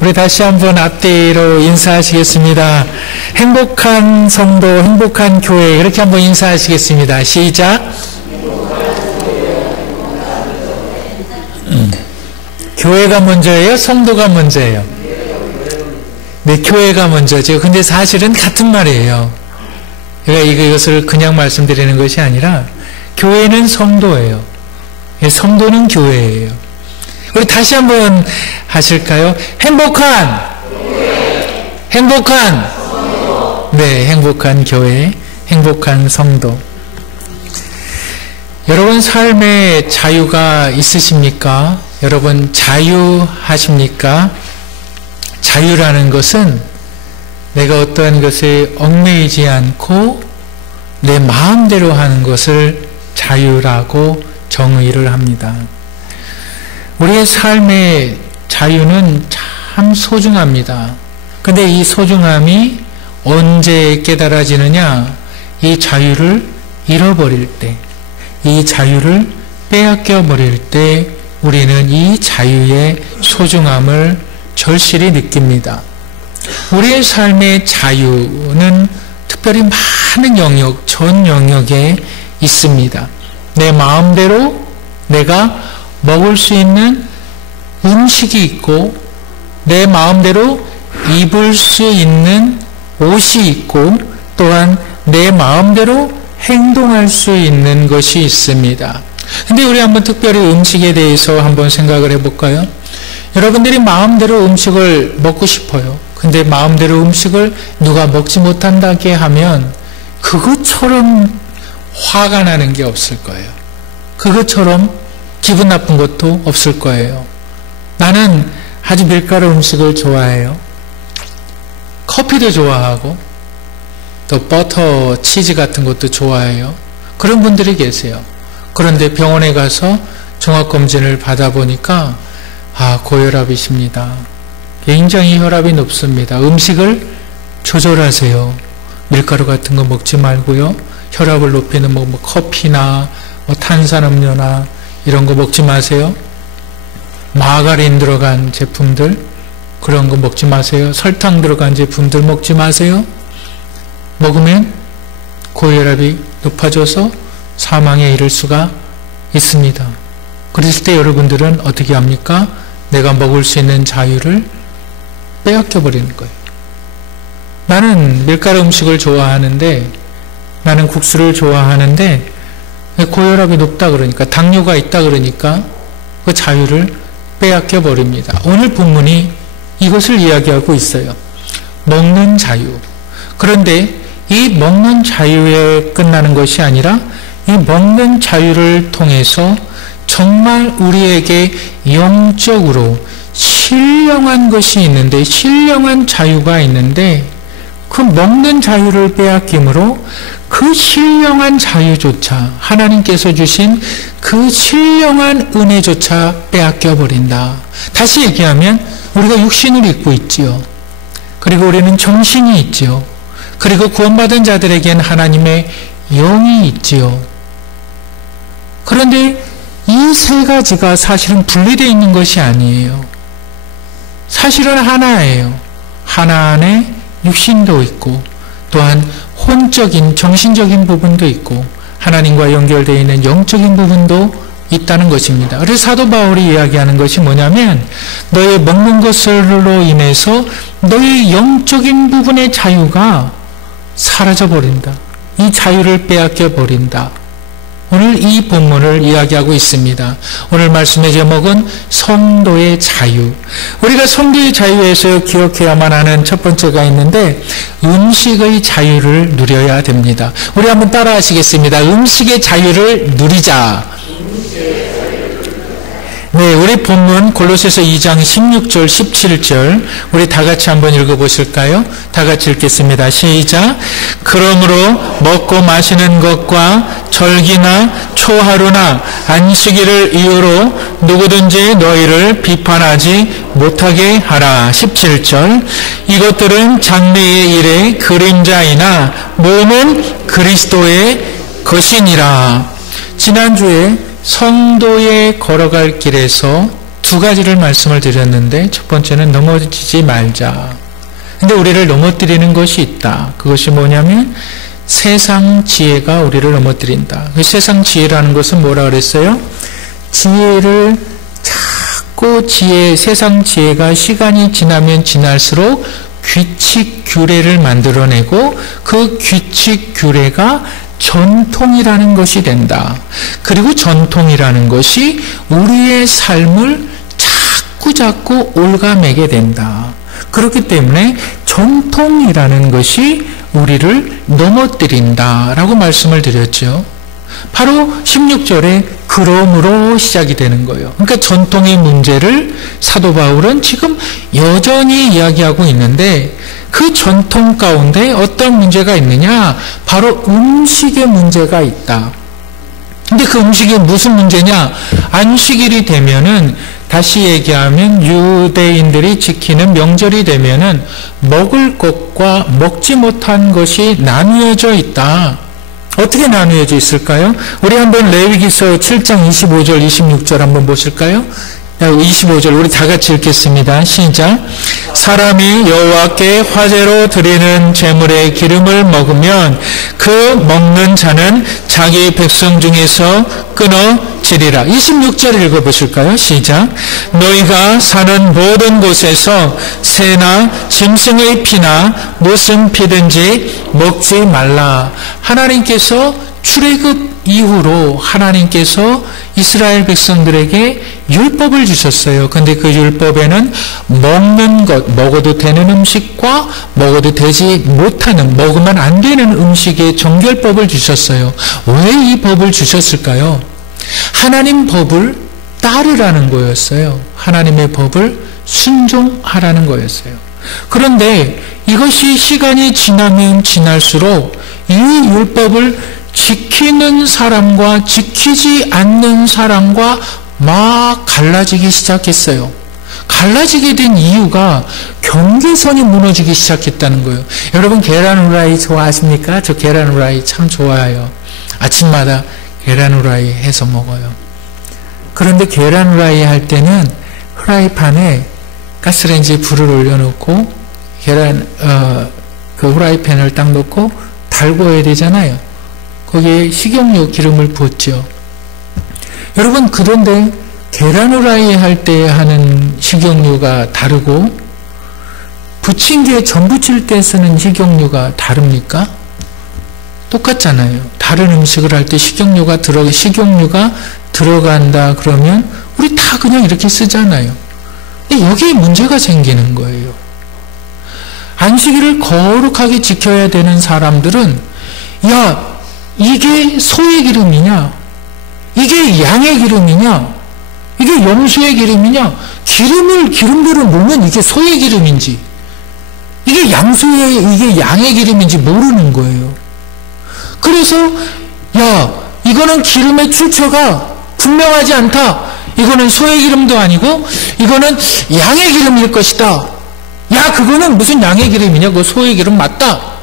우리 다시 한번 앞뒤로 인사하시겠습니다. 행복한 성도, 행복한 교회, 이렇게 한번 인사하시겠습니다. 시작. 교회가 먼저예요? 성도가 먼저예요? 네, 교회가 먼저죠. 근데 사실은 같은 말이에요. 그러니까 이것을 그냥 말씀드리는 것이 아니라 교회는 성도예요. 성도는 교회예요. 우리 다시 한번 하실까요? 행복한 네, 행복한 교회, 행복한 성도. 여러분 삶에 자유가 있으십니까? 여러분 자유하십니까? 자유라는 것은 내가 어떠한 것에 얽매이지 않고 내 마음대로 하는 것을 자유라고 정의를 합니다. 우리의 삶의 자유는 참 소중합니다. 근데 이 소중함이 언제 깨달아지느냐? 이 자유를 잃어버릴 때, 이 자유를 빼앗겨 버릴 때 우리는 이 자유의 소중함을 절실히 느낍니다. 우리의 삶의 자유는 특별히 많은 영역, 전 영역에 있습니다. 내 마음대로 내가 먹을 수 있는 음식이 있고, 내 마음대로 입을 수 있는 옷이 있고, 또한 내 마음대로 행동할 수 있는 것이 있습니다. 근데 우리 한번 특별히 음식에 대해서 한번 생각을 해볼까요? 여러분들이 마음대로 음식을 먹고 싶어요. 근데 마음대로 음식을 누가 먹지 못한다게 하면 그것처럼 화가 나는 게 없을 거예요. 그것처럼 기분 나쁜 것도 없을 거예요. 나는 아주 밀가루 음식을 좋아해요. 커피도 좋아하고 또 버터, 치즈 같은 것도 좋아해요. 그런 분들이 계세요. 그런데 병원에 가서 종합검진을 받아보니까 고혈압이십니다. 굉장히 혈압이 높습니다. 음식을 조절하세요. 밀가루 같은 거 먹지 말고요. 혈압을 높이는 커피나 탄산음료나 이런 거 먹지 마세요. 마가린 들어간 제품들, 그런 거 먹지 마세요. 설탕 들어간 제품들 먹지 마세요. 먹으면 고혈압이 높아져서 사망에 이를 수가 있습니다. 그랬을 때 여러분들은 어떻게 합니까? 내가 먹을 수 있는 자유를 빼앗겨 버리는 거예요. 나는 밀가루 음식을 좋아하는데, 나는 국수를 좋아하는데 고혈압이 높다 그러니까, 당뇨가 있다 그러니까 그 자유를 빼앗겨 버립니다. 오늘 본문이 이것을 이야기하고 있어요. 먹는 자유. 그런데 이 먹는 자유에 끝나는 것이 아니라 이 먹는 자유를 통해서 정말 우리에게 영적으로 신령한 것이 있는데, 신령한 자유가 있는데, 그 먹는 자유를 빼앗김으로 그 신령한 자유조차, 하나님께서 주신 그 신령한 은혜조차 빼앗겨 버린다. 다시 얘기하면 우리가 육신을 입고 있지요. 그리고 우리는 정신이 있지요. 그리고 구원받은 자들에겐 하나님의 영이 있지요. 그런데 이 세 가지가 사실은 분리되어 있는 것이 아니에요. 사실은 하나예요. 하나 안에 육신도 있고, 또한 혼적인 정신적인 부분도 있고, 하나님과 연결되어 있는 영적인 부분도 있다는 것입니다. 그래서 사도 바울이 이야기하는 것이 뭐냐면, 너의 먹는 것으로 인해서 너의 영적인 부분의 자유가 사라져 버린다. 이 자유를 빼앗겨 버린다. 오늘 이 본문을 이야기하고 있습니다. 오늘 말씀의 제목은 성도의 자유. 우리가 성도의 자유에서 기억해야만 하는 첫 번째가 있는데, 음식의 자유를 누려야 됩니다. 우리 한번 따라 하시겠습니다. 음식의 자유를 누리자. 네, 우리 본문 골로새서 2장 16절 17절 우리 다 같이 한번 읽어보실까요? 다 같이 읽겠습니다. 시작. 그러므로 먹고 마시는 것과 절기나 초하루나 안식일을 이유로 누구든지 너희를 비판하지 못하게 하라. 17절. 이것들은 장래의 일의 그림자이나 몸은 그리스도의 것이니라. 지난주에 성도의 걸어갈 길에서 두 가지를 말씀을 드렸는데 첫 번째는 넘어지지 말자. 근데 우리를 넘어뜨리는 것이 있다. 그것이 뭐냐면 세상 지혜가 우리를 넘어뜨린다. 그 세상 지혜라는 것은 뭐라 그랬어요? 지혜를 자꾸 세상 지혜가 시간이 지나면 지날수록 규칙 규례를 만들어내고 그 규칙 규례가 전통이라는 것이 된다. 그리고 전통이라는 것이 우리의 삶을 자꾸 올가매게 된다. 그렇기 때문에 전통이라는 것이 우리를 넘어뜨린다라고 말씀을 드렸죠. 바로 16절에 그러므로 시작이 되는 거예요. 그러니까 전통의 문제를 사도 바울은 지금 여전히 이야기하고 있는데 그 전통 가운데 어떤 문제가 있느냐? 바로 음식의 문제가 있다. 근데 그 음식이 무슨 문제냐? 안식일이 되면은 다시 얘기하면 유대인들이 지키는 명절이 되면은 먹을 것과 먹지 못한 것이 나누어져 있다. 어떻게 나누어져 있을까요? 우리 한번 레위기서 7장 25절 26절 한번 보실까요? 25절 우리 다 같이 읽겠습니다. 시작. 사람이 여호와께 화제로 드리는 제물의 기름을 먹으면 그 먹는 자는 자기 백성 중에서 끊어지리라. 26절 읽어보실까요? 시작. 너희가 사는 모든 곳에서 새나 짐승의 피나 무슨 피든지 먹지 말라. 하나님께서 출애굽 이후로 하나님께서 이스라엘 백성들에게 율법을 주셨어요. 근데 그 율법에는 먹는 것, 먹어도 되는 음식과 먹어도 되지 못하는, 먹으면 안 되는 음식의 정결법을 주셨어요. 왜 이 법을 주셨을까요? 하나님 법을 따르라는 거였어요. 하나님의 법을 순종하라는 거였어요. 그런데 이것이 시간이 지나면 지날수록 이 율법을 지키는 사람과 지키지 않는 사람과 막 갈라지기 시작했어요. 갈라지게 된 이유가 경계선이 무너지기 시작했다는 거예요. 여러분 계란 후라이 좋아하십니까? 저 계란 후라이 참 좋아해요. 아침마다 계란 후라이 해서 먹어요. 그런데 계란 후라이 할 때는 후라이팬에 가스레인지에 불을 올려놓고 그 후라이팬을 딱 놓고 달궈야 되잖아요. 거기에 식용유 기름을 부었죠. 여러분 그런데 계란 후라이 할 때 하는 식용유가 다르고 부침개에 전 부칠 때 쓰는 식용유가 다릅니까? 똑같잖아요. 다른 음식을 할 때 식용유가 들어간다 그러면 우리 다 그냥 이렇게 쓰잖아요. 근데 여기에 문제가 생기는 거예요. 안식일을 거룩하게 지켜야 되는 사람들은 야 이게 소의 기름이냐? 이게 양의 기름이냐? 이게 염소의 기름이냐? 기름대로 놓으면 이게 소의 기름인지 이게 양의 기름인지 모르는 거예요. 그래서 야 이거는 기름의 출처가 분명하지 않다. 이거는 소의 기름도 아니고 이거는 양의 기름일 것이다. 야 그거는 무슨 양의 기름이냐? 그거 소의 기름 맞다.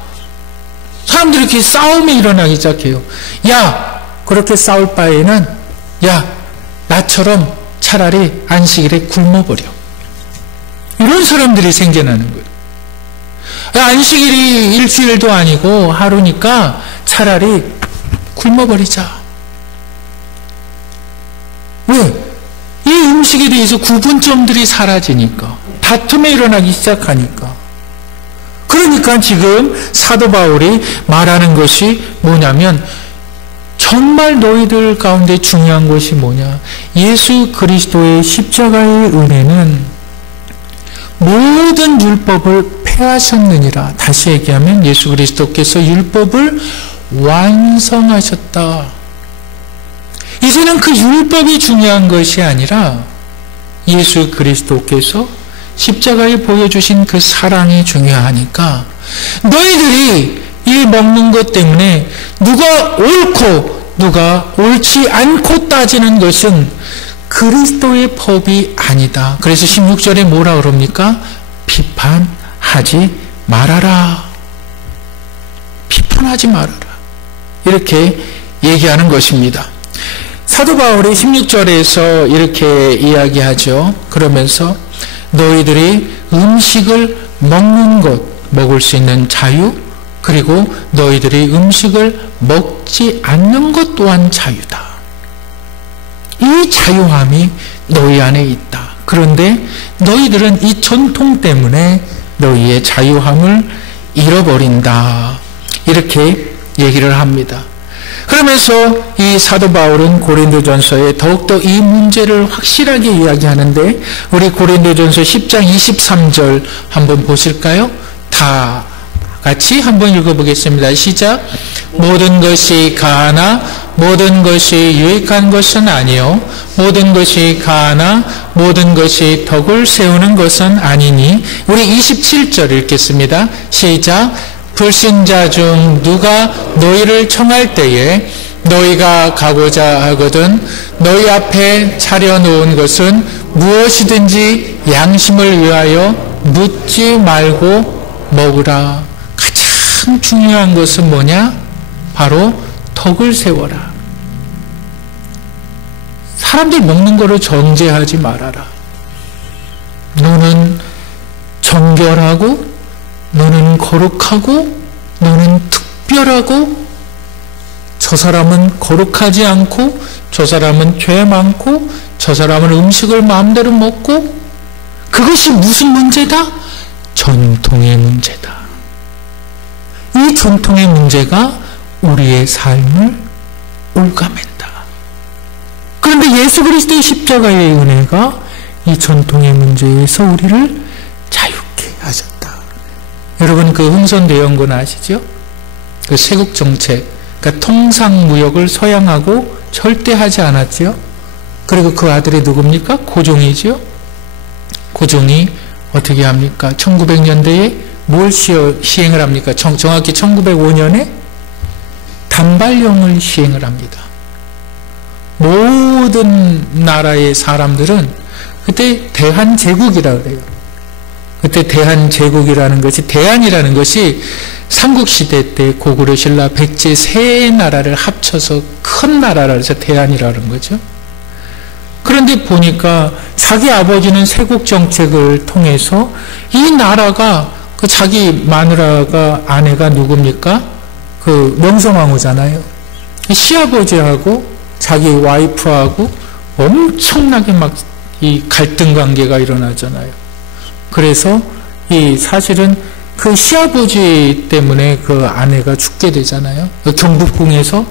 사람들이 이렇게 싸움이 일어나기 시작해요. 야 그렇게 싸울 바에는 야 나처럼 차라리 안식일에 굶어버려. 이런 사람들이 생겨나는 거예요. 야, 안식일이 일주일도 아니고 하루니까 차라리 굶어버리자. 왜? 이 음식에 대해서 구분점들이 사라지니까 다툼이 일어나기 시작하니까. 그러니까 지금 사도 바울이 말하는 것이 뭐냐면 정말 너희들 가운데 중요한 것이 뭐냐? 예수 그리스도의 십자가의 은혜는 모든 율법을 폐하셨느니라. 다시 얘기하면 예수 그리스도께서 율법을 완성하셨다. 이제는 그 율법이 중요한 것이 아니라 예수 그리스도께서 십자가에 보여주신 그 사랑이 중요하니까 너희들이 이 먹는 것 때문에 누가 옳고 누가 옳지 않고 따지는 것은 그리스도의 법이 아니다. 그래서 16절에 뭐라 그럽니까? 비판하지 말아라. 비판하지 말아라. 이렇게 얘기하는 것입니다. 사도 바울이 16절에서 이렇게 이야기하죠. 그러면서 너희들이 음식을 먹는 것, 먹을 수 있는 자유, 그리고 너희들이 음식을 먹지 않는 것 또한 자유다. 이 자유함이 너희 안에 있다. 그런데 너희들은 이 전통 때문에 너희의 자유함을 잃어버린다. 이렇게 얘기를 합니다. 그러면서 이 사도 바울은 고린도전서에 더욱더 이 문제를 확실하게 이야기하는데, 우리 고린도전서 10장 23절 한번 보실까요? 다 같이 한번 읽어보겠습니다. 시작. 모든 것이 가하나 모든 것이 유익한 것은 아니요 모든 것이 가하나 모든 것이 덕을 세우는 것은 아니니. 우리 27절 읽겠습니다. 시작. 불신자 중 누가 너희를 청할 때에 너희가 가고자 하거든 너희 앞에 차려놓은 것은 무엇이든지 양심을 위하여 묻지 말고 먹으라. 가장 중요한 것은 뭐냐? 바로 덕을 세워라. 사람들 먹는 거를 정죄하지 말아라. 너는 정결하고 너는 거룩하고 너는 특별하고 저 사람은 거룩하지 않고 저 사람은 죄 많고 저 사람은 음식을 마음대로 먹고, 그것이 무슨 문제다? 전통의 문제다. 이 전통의 문제가 우리의 삶을 올가맨다. 그런데 예수 그리스도의 십자가의 은혜가 이 전통의 문제에서 우리를 자유케 하셨다. 여러분 그 흥선대원군 아시죠? 그 세국정책, 그러니까 통상무역을 서양하고 절대 하지 않았죠. 그리고 그 아들이 누굽니까? 고종이죠. 고종이 어떻게 합니까? 1900년대에 뭘 시행을 합니까? 정확히 1905년에 단발령을 시행을 합니다. 모든 나라의 사람들은 그때 대한제국이라고 그래요. 그때 대한제국이라는 것이, 대한이라는 것이 삼국시대 때 고구려 신라 백제 세 나라를 합쳐서 큰 나라라 해서 대한이라는 거죠. 그런데 보니까 자기 아버지는 세국정책을 통해서 이 나라가, 그 자기 마누라가, 아내가 누굽니까? 그 명성황후잖아요. 시아버지하고 자기 와이프하고 엄청나게 막 이 갈등 관계가 일어나잖아요. 그래서 이 사실은 그 시아버지 때문에 그 아내가 죽게 되잖아요. 그 경복궁에서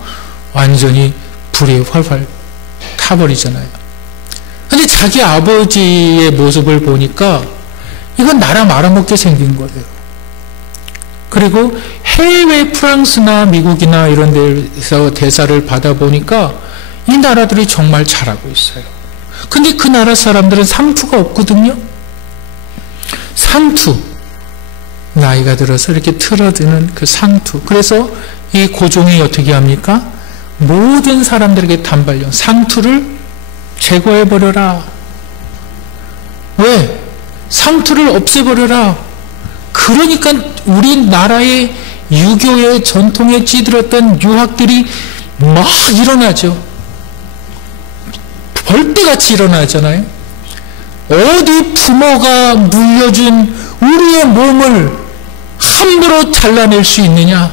완전히 불이 활활 타버리잖아요. 근데 자기 아버지의 모습을 보니까 이건 나라 말아먹게 생긴 거예요. 그리고 해외 프랑스나 미국이나 이런 데서 대사를 받아보니까 이 나라들이 정말 잘하고 있어요. 근데 그 나라 사람들은 상투가 없거든요. 상투, 나이가 들어서 이렇게 틀어드는 그 상투. 그래서 이 고종이 어떻게 합니까? 모든 사람들에게 단발령, 상투를 제거해버려라. 왜? 상투를 없애버려라. 그러니까 우리나라의 유교의 전통에 찌들었던 유학들이 막 일어나죠. 벌떼같이 일어나잖아요. 어디 부모가 물려준 우리의 몸을 함부로 잘라낼 수 있느냐?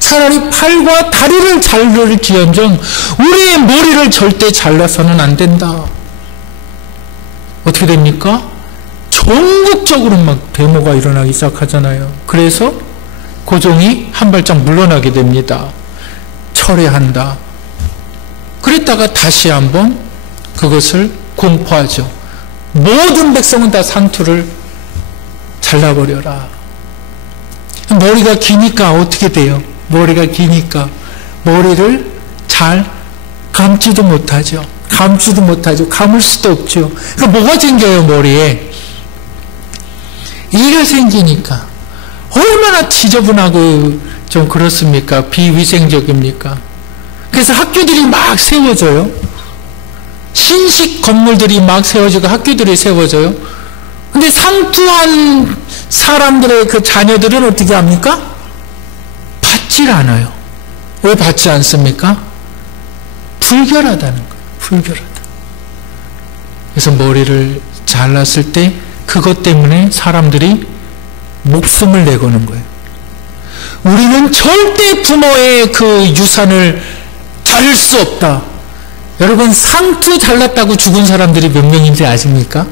차라리 팔과 다리를 자를지언정 우리의 머리를 절대 잘라서는 안 된다. 어떻게 됩니까? 전국적으로 막 데모가 일어나기 시작하잖아요. 그래서 고종이 한 발짝 물러나게 됩니다. 철회한다. 그랬다가 다시 한번 그것을 공포하죠. 모든 백성은 다 상투를 잘라버려라. 머리가 기니까 어떻게 돼요? 머리가 기니까 머리를 잘 감지도 못하죠. 감지도 못하죠. 감을 수도 없죠. 그러니까 뭐가 생겨요, 머리에? 이가 생기니까. 얼마나 지저분하고 좀 그렇습니까? 비위생적입니까? 그래서 학교들이 막 세워져요. 신식 건물들이 막 세워지고 학교들이 세워져요. 근데 상투한 사람들의 그 자녀들은 어떻게 합니까? 받질 않아요. 왜 받지 않습니까? 불결하다는 거예요. 불결하다. 그래서 머리를 잘랐을 때 그것 때문에 사람들이 목숨을 내거는 거예요. 우리는 절대 부모의 그 유산을 자를 수 없다. 여러분, 상투 잘랐다고 죽은 사람들이 몇 명인지 아십니까?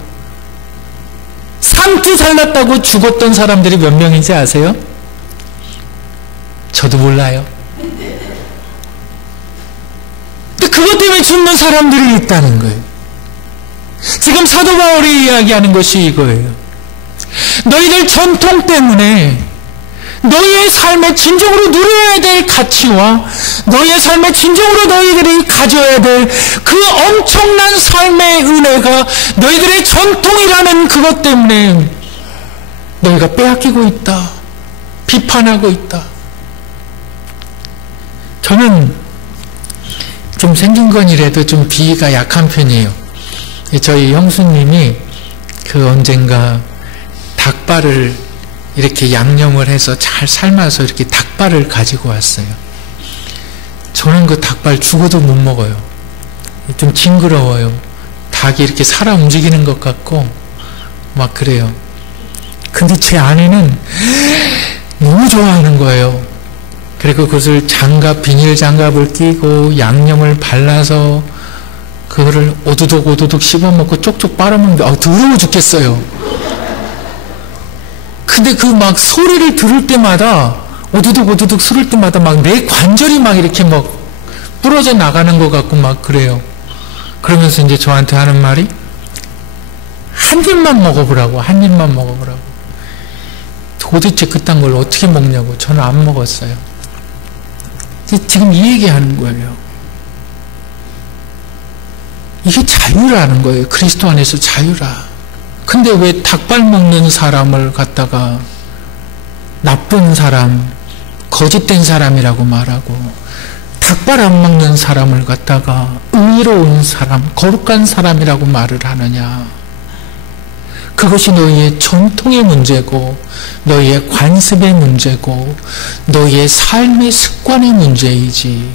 상투 잘랐다고 죽었던 사람들이 몇 명인지 아세요? 저도 몰라요. 근데 그것 때문에 죽는 사람들이 있다는 거예요. 지금 사도 바울이 이야기하는 것이 이거예요. 너희들 전통 때문에 너희의 삶에 진정으로 누려야 될 가치와 너희의 삶에 진정으로 너희들이 가져야 될 그 엄청난 삶의 은혜가 너희들의 전통이라는 그것 때문에 너희가 빼앗기고 있다. 비판하고 있다. 저는 좀 생긴 건이라도 좀 비위가 약한 편이에요. 저희 형수님이 그 언젠가 닭발을 이렇게 양념을 해서 잘 삶아서 이렇게 닭발을 가지고 왔어요. 저는 그 닭발 죽어도 못 먹어요. 좀 징그러워요. 닭이 이렇게 살아 움직이는 것 같고 막 그래요. 근데 제 아내는 너무 좋아하는 거예요. 그리고 그것을 비닐 장갑을 끼고 양념을 발라서 그거를 오두둑 씹어먹고 쪽쪽 빨아먹는데 더러워 죽겠어요. 근데 그 막 소리를 들을 때마다 오두둑 소릴 때마다 막 내 관절이 막 이렇게 막 부러져 나가는 것 같고 막 그래요. 그러면서 이제 저한테 하는 말이 한 입만 먹어보라고. 도대체 그딴 걸 어떻게 먹냐고. 저는 안 먹었어요. 지금 이 얘기하는 거예요. 이게 자유라는 거예요. 그리스도 안에서 자유라. 근데 왜 닭발 먹는 사람을 갖다가 나쁜 사람, 거짓된 사람이라고 말하고 닭발 안 먹는 사람을 갖다가 의로운 사람, 거룩한 사람이라고 말을 하느냐. 그것이 너희의 전통의 문제고 너희의 관습의 문제고 너희의 삶의 습관의 문제이지.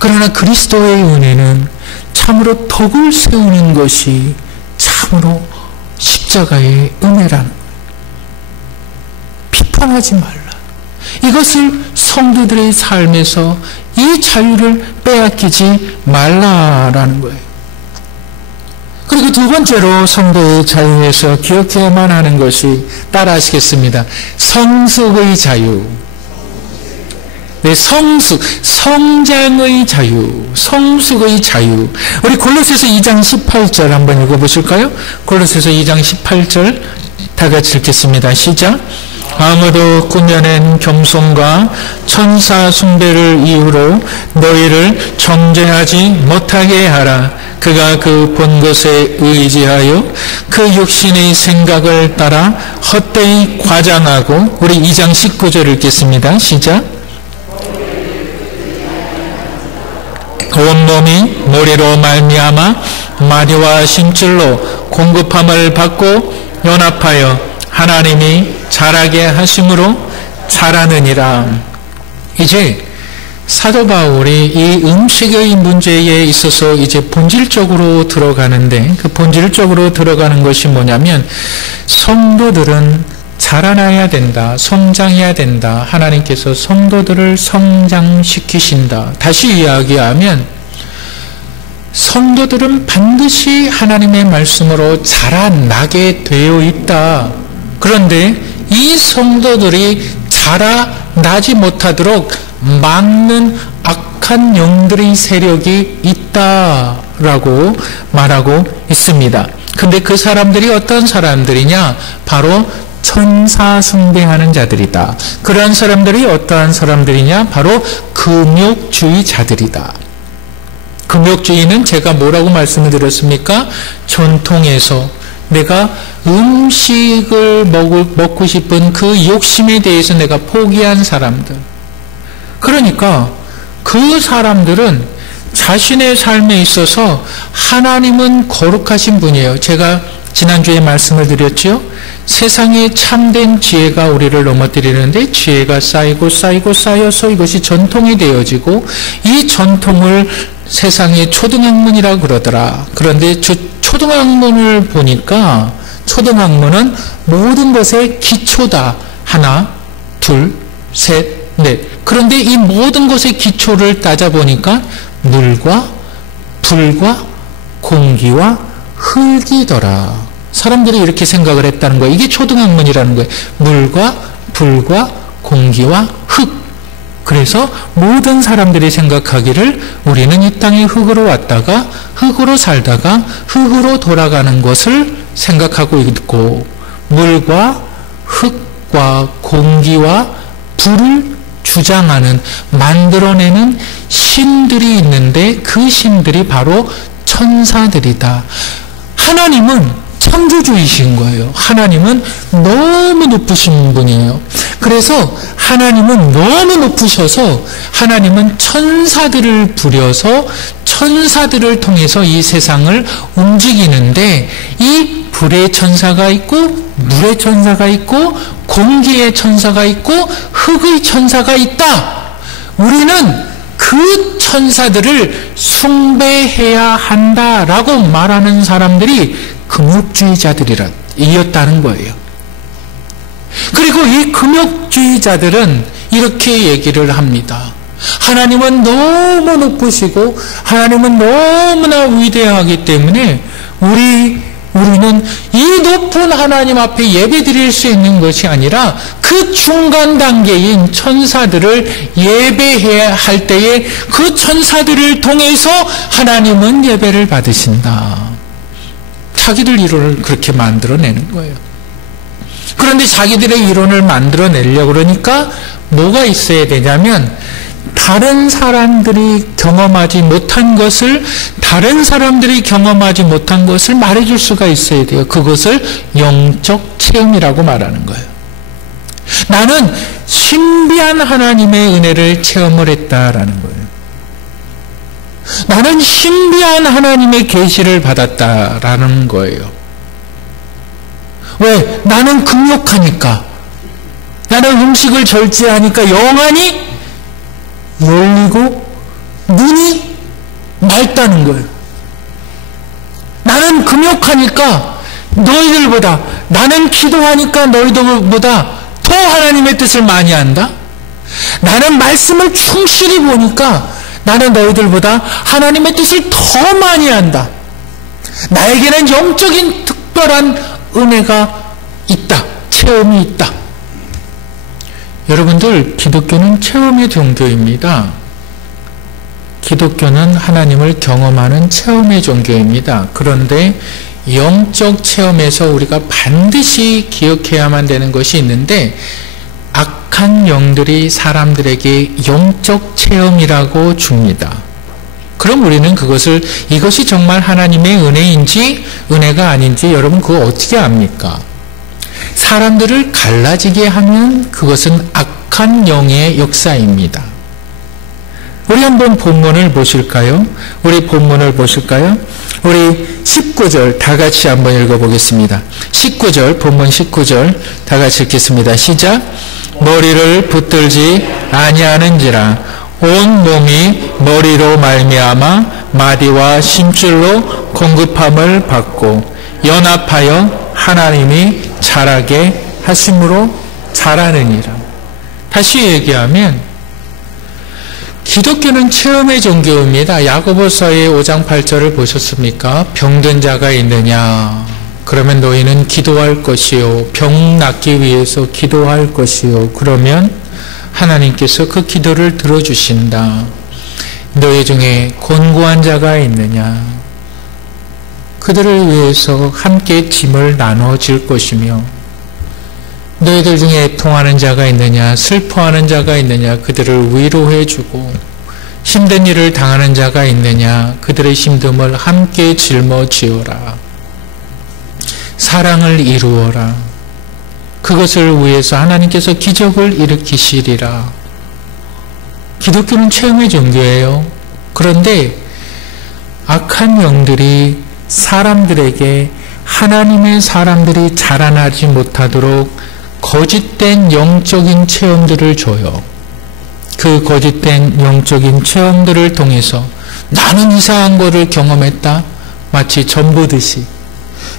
그러나 그리스도의 은혜는 참으로 덕을 세우는 것이 참으로 십자가의 은혜라는 거예요. 비판하지 말라. 이것을 성도들의 삶에서 이 자유를 빼앗기지 말라라는 거예요. 그리고 두 번째로 성도의 자유에서 기억해야만 하는 것이 따라 하시겠습니다. 성숙의 자유. 네, 성장의 자유, 성숙의 자유. 우리 골로새서 2장 18절 한번 읽어보실까요? 골로새서 2장 18절 다 같이 읽겠습니다. 시작. 아무도 꾸며낸 겸손과 천사 숭배를 이유로 너희를 정죄하지 못하게 하라. 그가 그 본 것에 의지하여 그 육신의 생각을 따라 헛되이 과장하고, 우리 2장 19절 읽겠습니다. 시작. 온몸이 머리로 말미암아 마디와 심줄로 공급함을 받고 연합하여 하나님이 자라게 하심으로 자라느니라. 이제 사도 바울이 이 음식의 문제에 있어서 이제 본질적으로 들어가는데, 그 본질적으로 들어가는 것이 뭐냐면 성도들은 자라나야 된다, 성장해야 된다. 하나님께서 성도들을 성장시키신다. 다시 이야기하면 성도들은 반드시 하나님의 말씀으로 자라나게 되어 있다. 그런데 이 성도들이 자라나지 못하도록 막는 악한 영들의 세력이 있다라고 말하고 있습니다. 근데 그 사람들이 어떤 사람들이냐? 바로 천사 숭배하는 자들이다. 그러한 사람들이 어떠한 사람들이냐? 바로 금욕주의자들이다. 금욕주의는 제가 뭐라고 말씀을 드렸습니까? 전통에서 내가 음식을 먹고 싶은 그 욕심에 대해서 내가 포기한 사람들. 그러니까 그 사람들은 자신의 삶에 있어서 하나님은 거룩하신 분이에요. 제가 지난주에 말씀을 드렸죠. 세상에 참된 지혜가 우리를 넘어뜨리는데 지혜가 쌓이고 쌓여서 이것이 전통이 되어지고 이 전통을 세상에 초등학문이라고 그러더라. 그런데 초등학문을 보니까 초등학문은 모든 것의 기초다. 하나, 둘, 셋, 넷. 그런데 이 모든 것의 기초를 따져보니까 물과 불과 공기와 흙이더라. 사람들이 이렇게 생각을 했다는 거예요. 이게 초등학문이라는 거예요. 물과 불과 공기와 흙. 그래서 모든 사람들이 생각하기를 우리는 이 땅에 흙으로 왔다가 흙으로 살다가 흙으로 돌아가는 것을 생각하고 있고, 물과 흙과 공기와 불을 주장하는, 만들어내는 신들이 있는데 그 신들이 바로 천사들이다. 하나님은 창조주이신 거예요. 하나님은 너무 높으신 분이에요. 그래서 하나님은 너무 높으셔서 하나님은 천사들을 부려서 천사들을 통해서 이 세상을 움직이는데, 이 불의 천사가 있고 물의 천사가 있고 공기의 천사가 있고 흙의 천사가 있다. 우리는 그 천사들을 숭배해야 한다라고 말하는 사람들이 금욕주의자들이었다는 거예요. 그리고 이 금욕주의자들은 이렇게 얘기를 합니다. 하나님은 너무 높으시고 하나님은 너무나 위대하기 때문에 우리는 이 높은 하나님 앞에 예배드릴 수 있는 것이 아니라 그 중간 단계인 천사들을 예배해야 할 때에 그 천사들을 통해서 하나님은 예배를 받으신다. 자기들 이론을 그렇게 만들어내는 거예요. 그런데 자기들의 이론을 만들어내려고 그러니까 뭐가 있어야 되냐면, 다른 사람들이 경험하지 못한 것을 말해줄 수가 있어야 돼요. 그것을 영적 체험이라고 말하는 거예요. 나는 신비한 하나님의 은혜를 체험을 했다라는 거예요. 나는 신비한 하나님의 계시를 받았다라는 거예요. 왜? 나는 금욕하니까, 나는 음식을 절제하니까 영안이 열리고 눈이 맑다는 거예요. 나는 금욕하니까 너희들보다, 나는 기도하니까 너희들보다 더 하나님의 뜻을 많이 안다. 나는 말씀을 충실히 보니까 나는 너희들보다 하나님의 뜻을 더 많이 안다. 나에게는 영적인 특별한 은혜가 있다. 체험이 있다. 여러분들, 기독교는 체험의 종교입니다. 기독교는 하나님을 경험하는 체험의 종교입니다. 그런데 영적 체험에서 우리가 반드시 기억해야만 되는 것이 있는데, 악한 영들이 사람들에게 영적 체험이라고 줍니다. 그럼 우리는 이것이 정말 하나님의 은혜인지 은혜가 아닌지 여러분 그거 어떻게 압니까? 사람들을 갈라지게 하면 그것은 악한 영의 역사입니다. 우리 한번 본문을 보실까요? 우리 19절 다 같이 한번 읽어보겠습니다. 19절, 본문 19절 다 같이 읽겠습니다. 시작. 머리를 붙들지 아니하는지라 온 몸이 머리로 말미암아 마디와 심줄로 공급함을 받고 연합하여 하나님이 자라게 하심으로 자라느니라. 다시 얘기하면 기독교는 체험의 종교입니다. 야고보서의 5장 8절을 보셨습니까? 병든 자가 있느냐? 그러면 너희는 기도할 것이요. 병 낫기 위해서 기도할 것이요. 그러면 하나님께서 그 기도를 들어주신다. 너희 중에 곤고한 자가 있느냐? 그들을 위해서 함께 짐을 나눠질 것이며, 너희들 중에 애통하는 자가 있느냐? 슬퍼하는 자가 있느냐? 그들을 위로해주고, 힘든 일을 당하는 자가 있느냐? 그들의 힘듦을 함께 짊어지어라. 사랑을 이루어라. 그것을 위해서 하나님께서 기적을 일으키시리라. 기독교는 체험의 종교예요. 그런데 악한 영들이 사람들에게 하나님의 사람들이 자라나지 못하도록 거짓된 영적인 체험들을 줘요. 그 거짓된 영적인 체험들을 통해서 나는 이상한 거를 경험했다. 마치 전보듯이.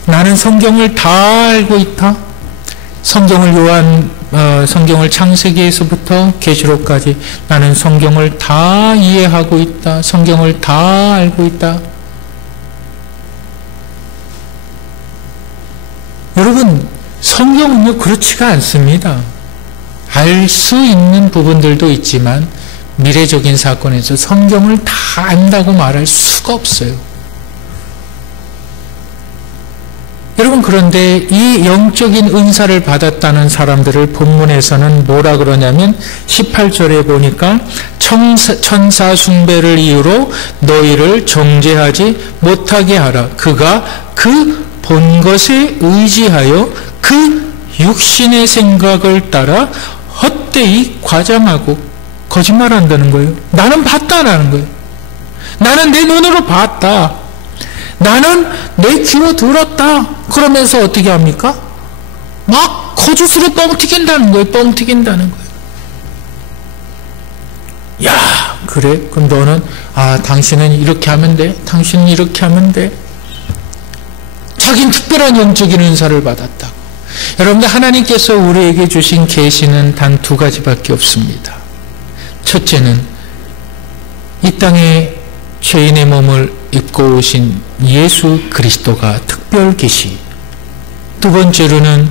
나는 성경을 다 알고 있다. 성경을 창세기에서부터 계시록까지 나는 성경을 다 이해하고 있다. 성경을 다 알고 있다. 여러분, 성경은요, 그렇지가 않습니다. 알 수 있는 부분들도 있지만 미래적인 사건에서 성경을 다 안다고 말할 수가 없어요. 여러분, 그런데 이 영적인 은사를 받았다는 사람들을 본문에서는 뭐라 그러냐면 18절에 보니까 천사 숭배를 이유로 너희를 정죄하지 못하게 하라. 그가 그 본 것에 의지하여 그 육신의 생각을 따라 헛되이 과장하고 거짓말한다는 거예요. 나는 봤다라는 거예요. 나는 내 눈으로 봤다. 나는 내 귀로 들었다. 그러면서 어떻게 합니까? 막 거짓으로 뻥튀긴다는 거예요. 뻥튀긴다는 거예요. 야, 그래? 그럼 너는 당신은 이렇게 하면 돼. 당신은 이렇게 하면 돼. 자기는 특별한 영적인 은사를 받았다고. 여러분들, 하나님께서 우리에게 주신 계시는 단 두 가지밖에 없습니다. 첫째는 이 땅에 죄인의 몸을 입고 오신 예수 그리스도가 특별 계시. 두 번째로는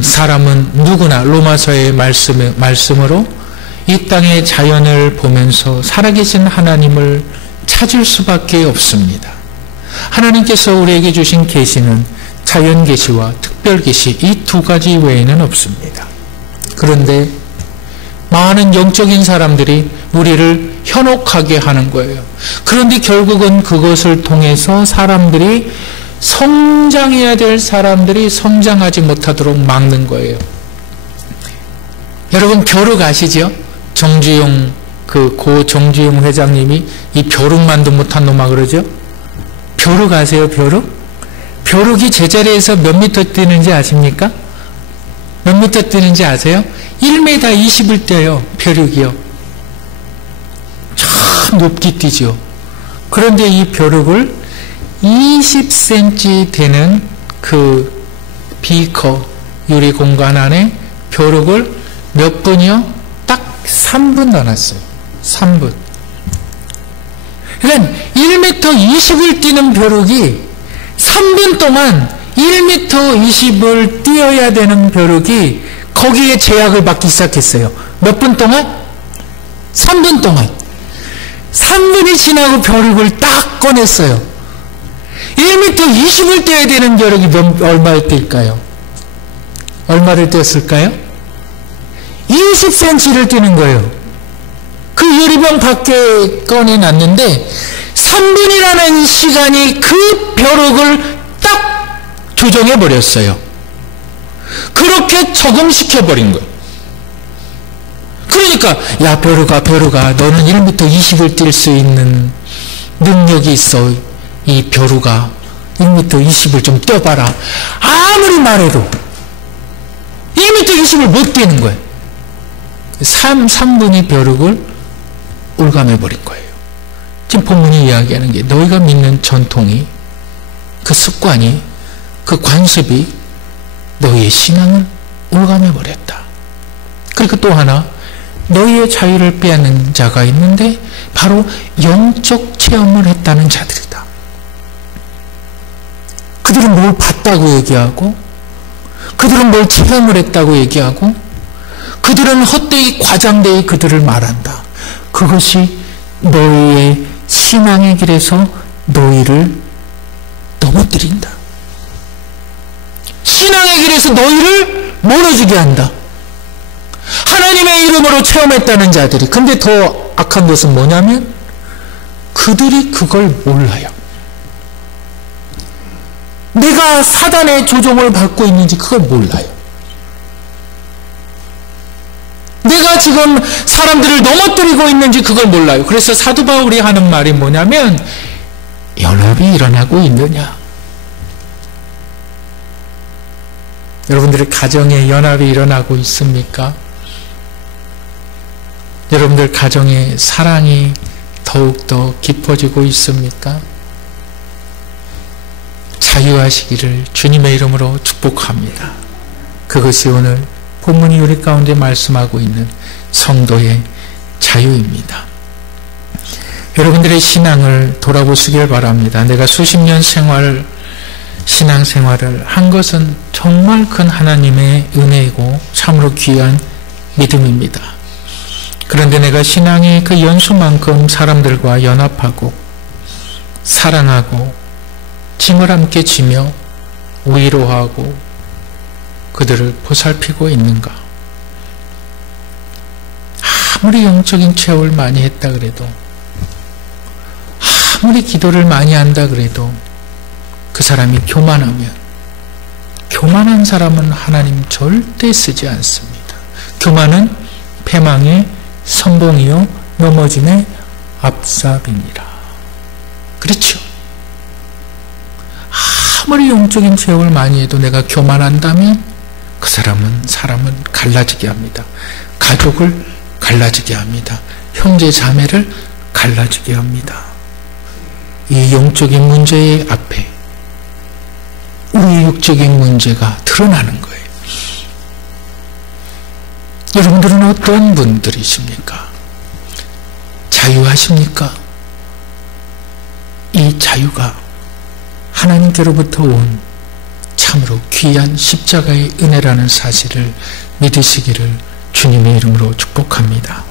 사람은 누구나 로마서의 말씀으로 이 땅의 자연을 보면서 살아계신 하나님을 찾을 수밖에 없습니다. 하나님께서 우리에게 주신 계시는 자연 계시와 특별 계시, 이 두 가지 외에는 없습니다. 그런데 많은 영적인 사람들이 우리를 현혹하게 하는 거예요. 그런데 결국은 그것을 통해서 사람들이 성장해야 될 사람들이 성장하지 못하도록 막는 거예요. 여러분, 벼룩 아시죠? 정주영, 고 정주영 회장님이 이 벼룩만도 못한 놈아 그러죠? 벼룩 아세요, 벼룩? 벼룩이 제자리에서 몇 미터 뛰는지 아십니까? 몇 미터 뛰는지 아세요? 1m 20을 뛰어요, 벼룩이요. 참 높게 뛰죠. 그런데 이 벼룩을 20cm 되는 그 비커, 유리 공간 안에 벼룩을 몇 분이요? 딱 3분 넣어놨어요. 3분. 그러니까 1m 20을 뛰는 벼룩이 3분 동안 1m 20을 뛰어야 되는 벼룩이 거기에 제약을 받기 시작했어요. 몇 분 동안? 3분 동안. 3분이 지나고 벼룩을 딱 꺼냈어요. 1m 20을 뛰어야 되는 벼룩이 얼마를 뛸까요? 얼마를 뛰었을까요? 20cm를 뛰는 거예요. 그 유리병 밖에 꺼내놨는데 3분이라는 시간이 그 벼룩을 딱 조정해버렸어요. 그렇게 적응시켜버린 거예요. 그러니까 야, 벼룩아 너는 1m 20을 뛸 수 있는 능력이 있어. 이 벼룩아 1m 20을 좀 뛰어봐라. 아무리 말해도 1m 20을 못 뛰는 거예요. 3분이 벼룩을 올감해버린 거예요. 지금 본문이 이야기하는 게 너희가 믿는 전통이, 그 습관이, 그 관습이 너희의 신앙을 올감해버렸다. 그리고 또 하나, 너희의 자유를 빼앗는 자가 있는데 바로 영적 체험을 했다는 자들이다. 그들은 뭘 봤다고 얘기하고, 그들은 뭘 체험을 했다고 얘기하고, 그들은 헛되이 과장되이 그들을 말한다. 그것이 너희의 신앙의 길에서 너희를 넘어뜨린다. 신앙의 길에서 너희를 멀어지게 한다. 하나님의 이름으로 체험했다는 자들이. 근데 더 악한 것은 뭐냐면 그들이 그걸 몰라요. 내가 사단의 조종을 받고 있는지 그걸 몰라요. 내가 지금 사람들을 넘어뜨리고 있는지 그걸 몰라요. 그래서 사도 바울이 하는 말이 뭐냐면 연합이 일어나고 있느냐. 여러분들의 가정에 연합이 일어나고 있습니까? 여러분들 가정에 사랑이 더욱더 깊어지고 있습니까? 자유하시기를 주님의 이름으로 축복합니다. 그것이 오늘 본문이 우리 가운데 말씀하고 있는 성도의 자유입니다. 여러분들의 신앙을 돌아보시길 바랍니다. 내가 수십 년 신앙생활을 한 것은 정말 큰 하나님의 은혜이고 참으로 귀한 믿음입니다. 그런데 내가 신앙의 그 연수만큼 사람들과 연합하고 사랑하고 짐을 함께 지며 위로하고 그들을 보살피고 있는가? 아무리 영적인 체험을 많이 했다 그래도, 아무리 기도를 많이 한다 그래도 그 사람이 교만하면, 교만한 사람은 하나님 절대 쓰지 않습니다. 교만은 패망의 선봉이요 넘어짐의 앞삽이니라. 그렇죠? 아무리 영적인 체험을 많이 해도 내가 교만한다면 그 사람은 갈라지게 합니다. 가족을 갈라지게 합니다. 형제 자매를 갈라지게 합니다. 이 영적인 문제의 앞에 우리의 육적인 문제가 드러나는 거예요. 여러분들은 어떤 분들이십니까? 자유하십니까? 이 자유가 하나님께로부터 온 참으로 귀한 십자가의 은혜라는 사실을 믿으시기를 주님의 이름으로 축복합니다.